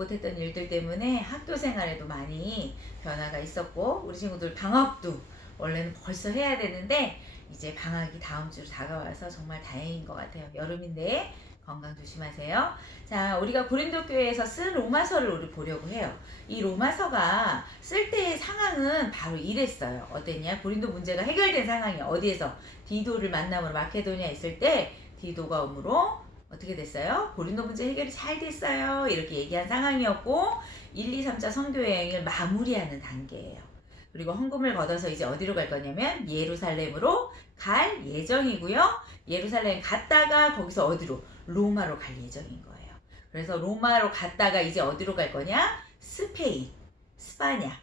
못했던 일들 때문에 학교 생활에도 많이 변화가 있었고, 우리 친구들 방학도 원래는 벌써 해야 되는데 이제 방학이 다음 주로 다가와서 정말 다행인 것 같아요. 여름인데 건강 조심하세요. 자, 우리가 고린도 교회에서 쓴 로마서를 우리 보려고 해요. 이 로마서가 쓸 때의 상황은 바로 이랬어요. 어땠냐? 고린도 문제가 해결된 상황이에요. 어디에서? 디도를 만남으로 마케도니아에 있을 때 디도가 오므로 어떻게 됐어요? 고린도 문제 해결이 잘 됐어요. 이렇게 얘기한 상황이었고, 1, 2, 3차 선교 여행을 마무리하는 단계예요. 그리고 헌금을 걷어서 이제 어디로 갈 거냐면 예루살렘으로 갈 예정이고요. 예루살렘 갔다가 거기서 어디로? 로마로 갈 예정인 거예요. 그래서 로마로 갔다가 이제 어디로 갈 거냐? 스페인, 스파냐,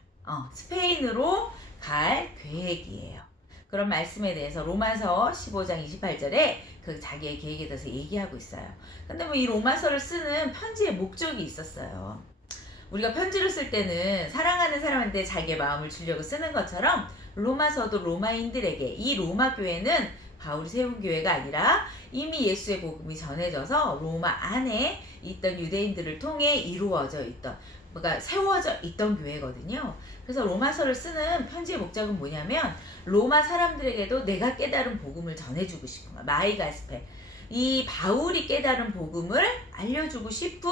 스페인으로 갈 계획이에요. 그런 말씀에 대해서 로마서 15장 28절에 그 자기의 계획에 대해서 얘기하고 있어요. 근데 뭐 이 로마서를 쓰는 편지의 목적이 있었어요. 우리가 편지를 쓸 때는 사랑하는 사람한테 자기의 마음을 주려고 쓰는 것처럼 로마서도 로마인들에게, 이 로마 교회는 바울이 세운 교회가 아니라 이미 예수의 복음이 전해져서 로마 안에 있던 유대인들을 통해 이루어져 있던, 그러니까 세워져 있던 교회거든요. 그래서 로마서를 쓰는 편지의 목적은 뭐냐면 로마 사람들에게도 내가 깨달은 복음을 전해주고 싶은 거야. 마이가스페. 이 바울이 깨달은 복음을 알려주고 싶은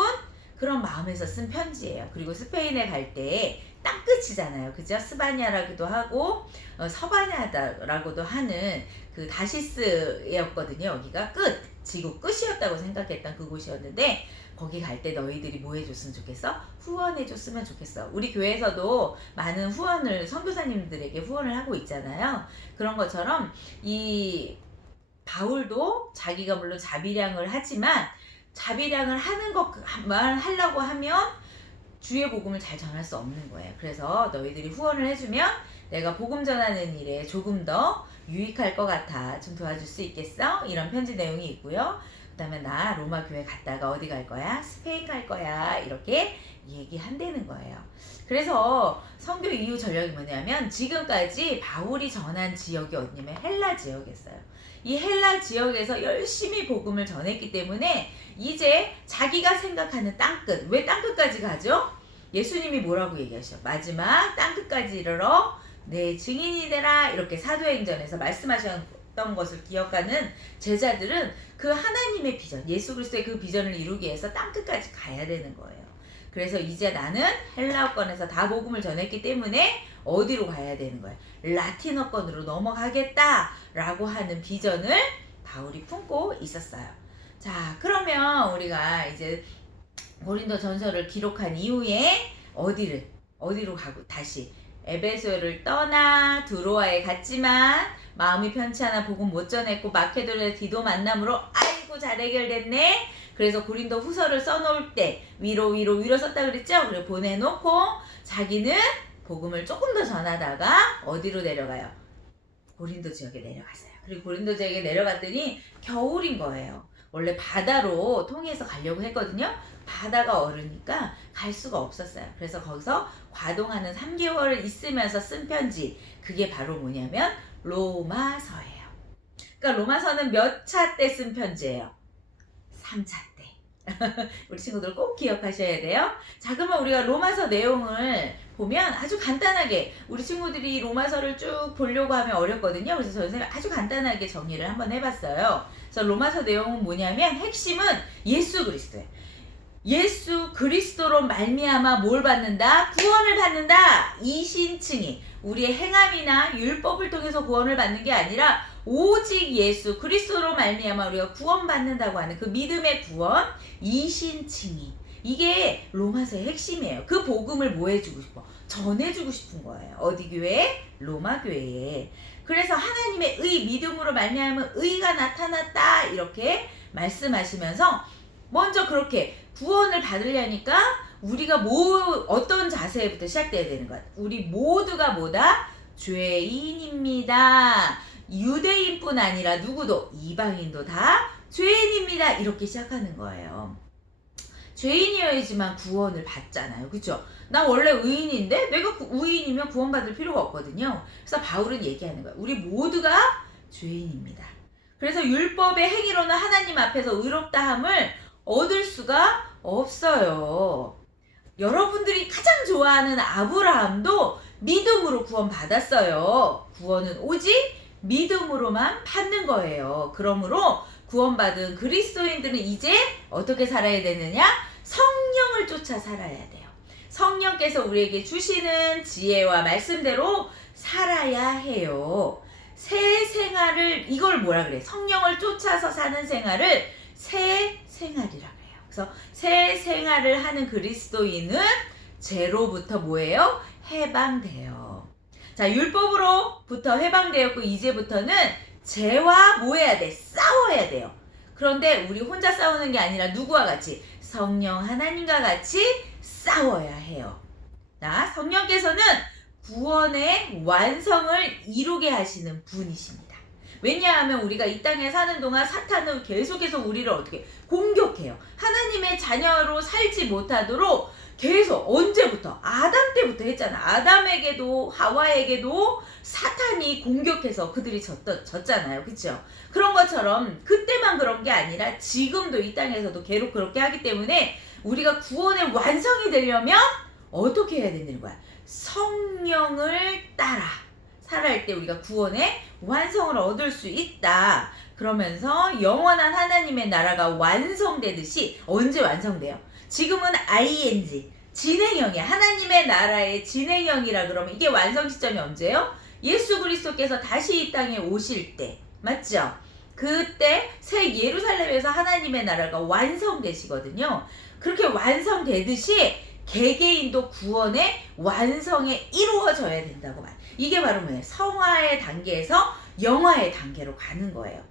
그런 마음에서 쓴 편지예요. 그리고 스페인에 갈 때 땅끝이잖아요. 그죠? 스바냐라고도 하고 서바냐라고도 하는 그 다시스였거든요. 여기가 끝, 지구 끝이었다고 생각했던 그곳이었는데, 거기 갈 때 너희들이 뭐 해줬으면 좋겠어? 후원해줬으면 좋겠어. 우리 교회에서도 많은 후원을, 선교사님들에게 후원을 하고 있잖아요. 그런 것처럼 이 바울도 자기가 물론 자비량을 하지만 자비량을 하는 것만 하려고 하면 주의 복음을 잘 전할 수 없는 거예요. 그래서 너희들이 후원을 해주면 내가 복음 전하는 일에 조금 더 유익할 것 같아. 좀 도와줄 수 있겠어? 이런 편지 내용이 있고요. 그 다음에 나 로마 교회 갔다가 어디 갈 거야? 스페인 갈 거야. 이렇게 얘기한다는 거예요. 그래서 선교 이후 전략이 뭐냐면 지금까지 바울이 전한 지역이 어디냐면 헬라 지역이었어요. 이 헬라 지역에서 열심히 복음을 전했기 때문에 이제 자기가 생각하는 땅끝, 왜 땅끝까지 가죠? 예수님이 뭐라고 얘기하셔? 마지막 땅끝까지 이르러 내 증인이 되라, 이렇게 사도행전에서 말씀하셨던 것을 기억하는 제자들은 그 하나님의 비전, 예수 그리스도의 그 비전을 이루기 위해서 땅끝까지 가야 되는 거예요. 그래서 이제 나는 헬라어권에서 다 복음을 전했기 때문에 어디로 가야 되는 거예요? 라틴어권으로 넘어가겠다라고 하는 비전을 바울이 품고 있었어요. 자, 그러면 우리가 이제 고린도 전서를 기록한 이후에 어디로 가고 다시 에베소를 떠나 두로아에 갔지만 마음이 편치 않아 복음 못 전했고 마케도니아 디도 만남으로 아이고 잘 해결됐네. 그래서 고린도 후서를 써놓을 때 위로 썼다 그랬죠? 그래 보내놓고 자기는 복음을 조금 더 전하다가 어디로 내려가요? 고린도 지역에 내려갔어요. 그리고 고린도 지역에 내려갔더니 겨울인 거예요. 원래 바다로 통해서 가려고 했거든요. 바다가 얼으니까 갈 수가 없었어요. 그래서 거기서 과동하는 3개월을 있으면서 쓴 편지, 그게 바로 뭐냐면 로마서예요. 그러니까 로마서는 몇 차 때 쓴 편지예요? 3차 때. 우리 친구들 꼭 기억하셔야 돼요. 자, 그러면 우리가 로마서 내용을 보면 아주 간단하게, 우리 친구들이 로마서를 쭉 보려고 하면 어렵거든요. 그래서 저는 아주 간단하게 정리를 한번 해봤어요. 그래서 로마서 내용은 뭐냐면 핵심은 예수 그리스도예요. 예수 그리스도로 말미암아 뭘 받는다? 구원을 받는다. 이 신칭이 우리의 행함이나 율법을 통해서 구원을 받는 게 아니라 오직 예수 그리스도로 말미암아 우리가 구원받는다고 하는 그 믿음의 구원, 이 신칭이, 이게 로마서의 핵심이에요. 그 복음을 뭐 해주고 싶어? 전해주고 싶은 거예요. 어디 교회에? 로마 교회에. 그래서 하나님의 의, 믿음으로 말미암은 의가 나타났다, 이렇게 말씀하시면서 먼저 그렇게 구원을 받으려니까 우리가 어떤 자세부터 시작돼야 되는 거야? 우리 모두가 뭐다? 죄인입니다. 유대인뿐 아니라 누구도, 이방인도 다 죄인입니다. 이렇게 시작하는 거예요. 죄인이어야지만 구원을 받잖아요. 그쵸? 나 원래 의인인데 내가 의인이면 구원받을 필요가 없거든요. 그래서 바울은 얘기하는 거예요. 우리 모두가 죄인입니다. 그래서 율법의 행위로는 하나님 앞에서 의롭다함을 얻을 수가 없어요. 여러분들이 가장 좋아하는 아브라함도 믿음으로 구원받았어요. 구원은 오직 믿음으로만 받는 거예요. 그러므로 구원받은 그리스도인들은 이제 어떻게 살아야 되느냐? 성령을 쫓아 살아야 돼요. 성령께서 우리에게 주시는 지혜와 말씀대로 살아야 해요. 새 생활을, 이걸 뭐라 그래? 성령을 쫓아서 사는 생활을 새 생활이라 그래요. 그래서 새 생활을 하는 그리스도인은 죄로부터 뭐예요? 해방돼요. 자, 율법으로부터 해방되었고 이제부터는 죄와 뭐 해야 돼? 싸워야 돼요. 그런데 우리 혼자 싸우는 게 아니라 누구와 같이? 성령 하나님과 같이 싸워야 해요. 자, 성령께서는 구원의 완성을 이루게 하시는 분이십니다. 왜냐하면 우리가 이 땅에 사는 동안 사탄은 계속해서 우리를 어떻게 공격해요. 하나님의 자녀로 살지 못하도록 계속 언제부터? 아담 때부터 했잖아. 아담에게도 하와에게도 사탄이 공격해서 그들이 졌잖아요. 그렇죠? 그런 것처럼 그때만 그런 게 아니라 지금도 이 땅에서도 계속 그렇게 하기 때문에 우리가 구원의 완성이 되려면 어떻게 해야 되는 거야? 성령을 따라 살아갈 때 우리가 구원의 완성을 얻을 수 있다. 그러면서 영원한 하나님의 나라가 완성되듯이 언제 완성돼요? 지금은 ing, 진행형이야. 하나님의 나라의 진행형이라 그러면 이게 완성 시점이 언제예요? 예수 그리스도께서 다시 이 땅에 오실 때. 맞죠? 그때 새 예루살렘에서 하나님의 나라가 완성되시거든요. 그렇게 완성되듯이 개개인도 구원의 완성에 이루어져야 된다고 말. 이게 바로 뭐예요? 성화의 단계에서 영화의 단계로 가는 거예요.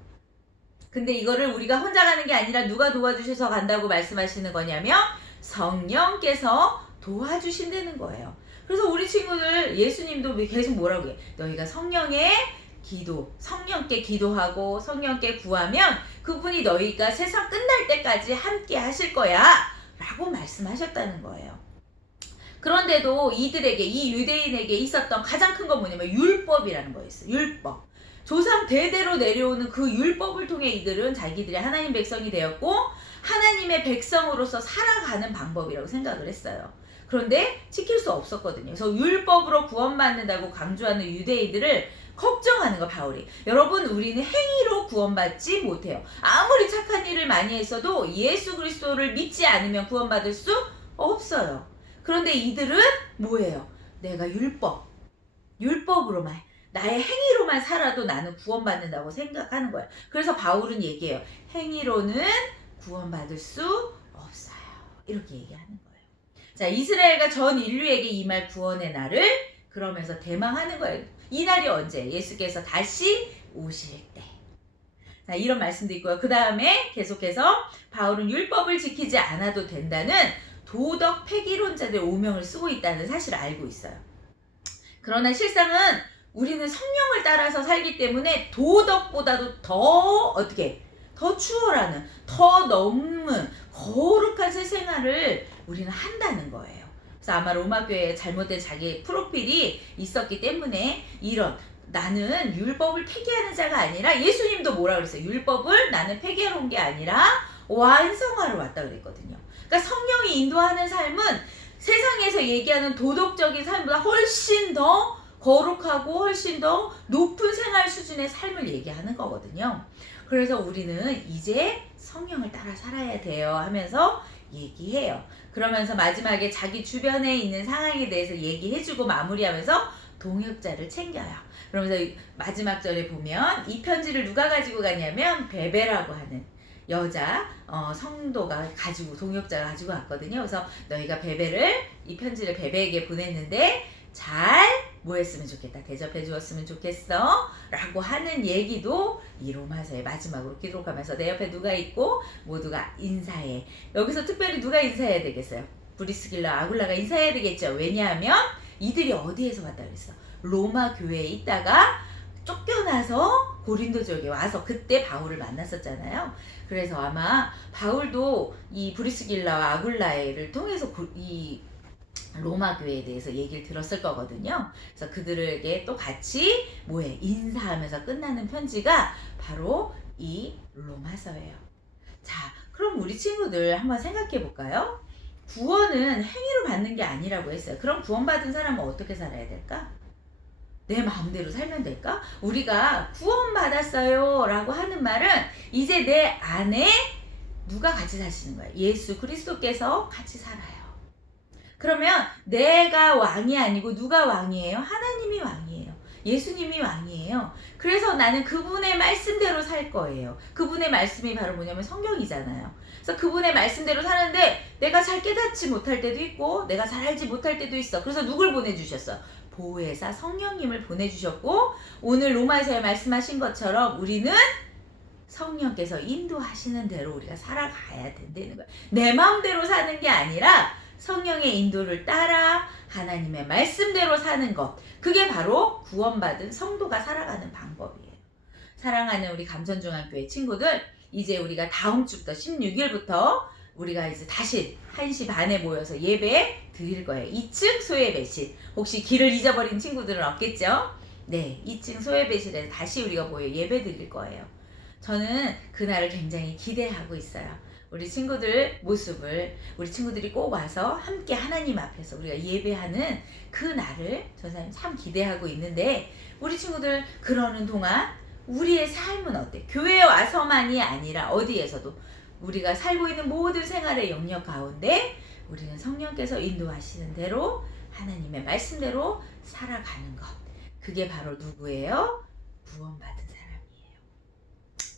근데 이거를 우리가 혼자 가는 게 아니라 누가 도와주셔서 간다고 말씀하시는 거냐면 성령께서 도와주신다는 거예요. 그래서 우리 친구들 예수님도 계속 뭐라고 해요? 너희가 성령의 기도, 성령께 기도하고 성령께 구하면 그분이 너희가 세상 끝날 때까지 함께 하실 거야 라고 말씀하셨다는 거예요. 그런데도 이들에게, 이 유대인에게 있었던 가장 큰 건 뭐냐면 율법이라는 거였어요. 율법. 조상 대대로 내려오는 그 율법을 통해 이들은 자기들의 하나님 백성이 되었고 하나님의 백성으로서 살아가는 방법이라고 생각을 했어요. 그런데 지킬 수 없었거든요. 그래서 율법으로 구원받는다고 강조하는 유대인들을 걱정하는 거 바울이. 여러분, 우리는 행위로 구원받지 못해요. 아무리 착한 일을 많이 했어도 예수 그리스도를 믿지 않으면 구원받을 수 없어요. 그런데 이들은 뭐예요? 내가 율법으로만, 나의 행위로만 살아도 나는 구원받는다고 생각하는 거예요. 그래서 바울은 얘기해요. 행위로는 구원받을 수 없어요. 이렇게 얘기하는 거예요. 자, 이스라엘과 전 인류에게 임할 구원의 날을 그러면서 대망하는 거예요. 이 날이 언제? 예수께서 다시 오실 때. 자, 이런 말씀도 있고요. 그 다음에 계속해서 바울은 율법을 지키지 않아도 된다는 도덕 폐기론자들의 오명을 쓰고 있다는 사실을 알고 있어요. 그러나 실상은 우리는 성령을 따라서 살기 때문에 도덕보다도 더 추월하는, 더 넘는 거룩한 새 생활을 우리는 한다는 거예요. 그래서 아마 로마교회에 잘못된 자기 프로필이 있었기 때문에 이런, 나는 율법을 폐기하는 자가 아니라, 예수님도 뭐라 그랬어요? 율법을 나는 폐기하러 온 게 아니라 완성하러 왔다 그랬거든요. 그러니까 성령이 인도하는 삶은 세상에서 얘기하는 도덕적인 삶보다 훨씬 더 거룩하고 훨씬 더 높은 생활 수준의 삶을 얘기하는 거거든요. 그래서 우리는 이제 성령을 따라 살아야 돼요 하면서 얘기해요. 그러면서 마지막에 자기 주변에 있는 상황에 대해서 얘기해주고 마무리하면서 동역자를 챙겨요. 그러면서 마지막 절에 보면 이 편지를 누가 가지고 가냐면 베베라고 하는 여자 성도가 가지고, 동역자가 가지고 왔거든요. 그래서 너희가 이 편지를 베베에게 보냈는데 잘 뭐 했으면 좋겠다, 대접해 주었으면 좋겠어 라고 하는 얘기도 이 로마서의 마지막으로 기록하면서 내 옆에 누가 있고 모두가 인사해. 여기서 특별히 누가 인사해야 되겠어요? 브리스길라, 아굴라가 인사해야 되겠죠. 왜냐하면 이들이 어디에서 왔다 그랬어? 로마 교회에 있다가 쫓겨나서 고린도 지역에 와서 그때 바울을 만났었잖아요. 그래서 아마 바울도 이 브리스길라와 아굴라를 통해서 이 로마 교회에 대해서 얘기를 들었을 거거든요. 그래서 그들에게 또 같이 인사하면서 끝나는 편지가 바로 이 로마서예요. 자, 그럼 우리 친구들 한번 생각해 볼까요? 구원은 행위로 받는 게 아니라고 했어요. 그럼 구원받은 사람은 어떻게 살아야 될까? 내 마음대로 살면 될까? 우리가 구원받았어요 라고 하는 말은 이제 내 안에 누가 같이 사시는 거예요? 예수 그리스도께서 같이 살아요. 그러면 내가 왕이 아니고 누가 왕이에요? 하나님이 왕이에요. 예수님이 왕이에요. 그래서 나는 그분의 말씀대로 살 거예요. 그분의 말씀이 바로 뭐냐면 성경이잖아요. 그래서 그분의 말씀대로 사는데 내가 잘 깨닫지 못할 때도 있고 내가 잘 알지 못할 때도 있어. 그래서 누굴 보내주셨어? 보혜사 성령님을 보내주셨고 오늘 로마서에 말씀하신 것처럼 우리는 성령께서 인도하시는 대로 우리가 살아가야 된다는 거야. 내 마음대로 사는 게 아니라 성령의 인도를 따라 하나님의 말씀대로 사는 것. 그게 바로 구원받은 성도가 살아가는 방법이에요. 사랑하는 우리 감선중앙교회 친구들, 이제 우리가 다음 주부터 16일부터 우리가 이제 다시 1시 반에 모여서 예배 드릴 거예요. 2층 소예배실. 혹시 길을 잊어버린 친구들은 없겠죠? 네, 2층 소예배실에 다시 우리가 모여 예배 드릴 거예요. 저는 그날을 굉장히 기대하고 있어요. 우리 친구들 모습을 우리 친구들이 꼭 와서 함께 하나님 앞에서 우리가 예배하는 그 날을 전사님 참 기대하고 있는데 우리 친구들 그러는 동안 우리의 삶은 어때? 교회에 와서만이 아니라 어디에서도 우리가 살고 있는 모든 생활의 영역 가운데 우리는 성령께서 인도하시는 대로 하나님의 말씀대로 살아가는 것. 그게 바로 누구예요? 구원받은 사람이에요.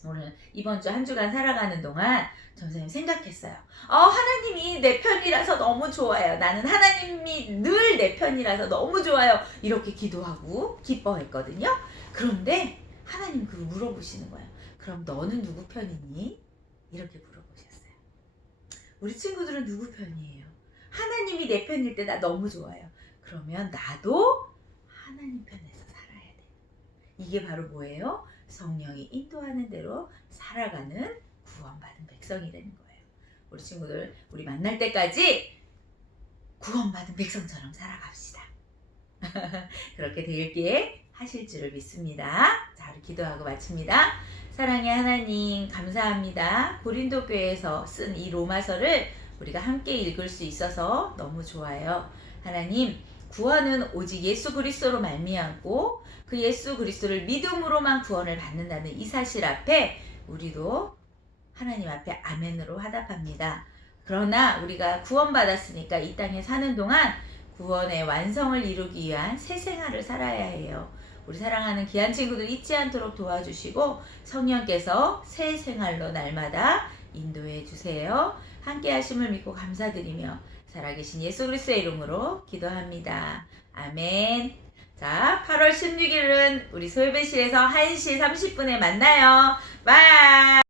오늘 이번 주 한 주간 살아가는 동안 전사님 생각했어요. 하나님이 내 편이라서 너무 좋아요. 나는 하나님이 늘 내 편이라서 너무 좋아요. 이렇게 기도하고 기뻐했거든요. 그런데 하나님 그걸 물어보시는 거예요. 그럼 너는 누구 편이니? 이렇게 물어보셨어요. 우리 친구들은 누구 편이에요? 하나님이 내 편일 때 나 너무 좋아요. 그러면 나도 하나님 편에서 살아야 돼. 이게 바로 뭐예요? 성령이 인도하는 대로 살아가는 구원받은 백성이 되는 거예요. 우리 친구들 우리 만날 때까지 구원받은 백성처럼 살아갑시다. 그렇게 되게 하실 줄을 믿습니다. 자, 우리 기도하고 마칩니다. 사랑의 하나님 감사합니다. 고린도 교회에서 쓴 이 로마서를 우리가 함께 읽을 수 있어서 너무 좋아요. 하나님 구원은 오직 예수 그리스도로 말미암고 그 예수 그리스도를 믿음으로만 구원을 받는다는 이 사실 앞에 우리도 하나님 앞에 아멘으로 화답합니다. 그러나 우리가 구원받았으니까 이 땅에 사는 동안 구원의 완성을 이루기 위한 새 생활을 살아야 해요. 우리 사랑하는 귀한 친구들 잊지 않도록 도와주시고 성령께서 새 생활로 날마다 인도해 주세요. 함께 하심을 믿고 감사드리며 살아계신 예수 그리스도의 이름으로 기도합니다. 아멘. 자, 8월 16일은 우리 소예배실에서 1시 30분에 만나요. 바이.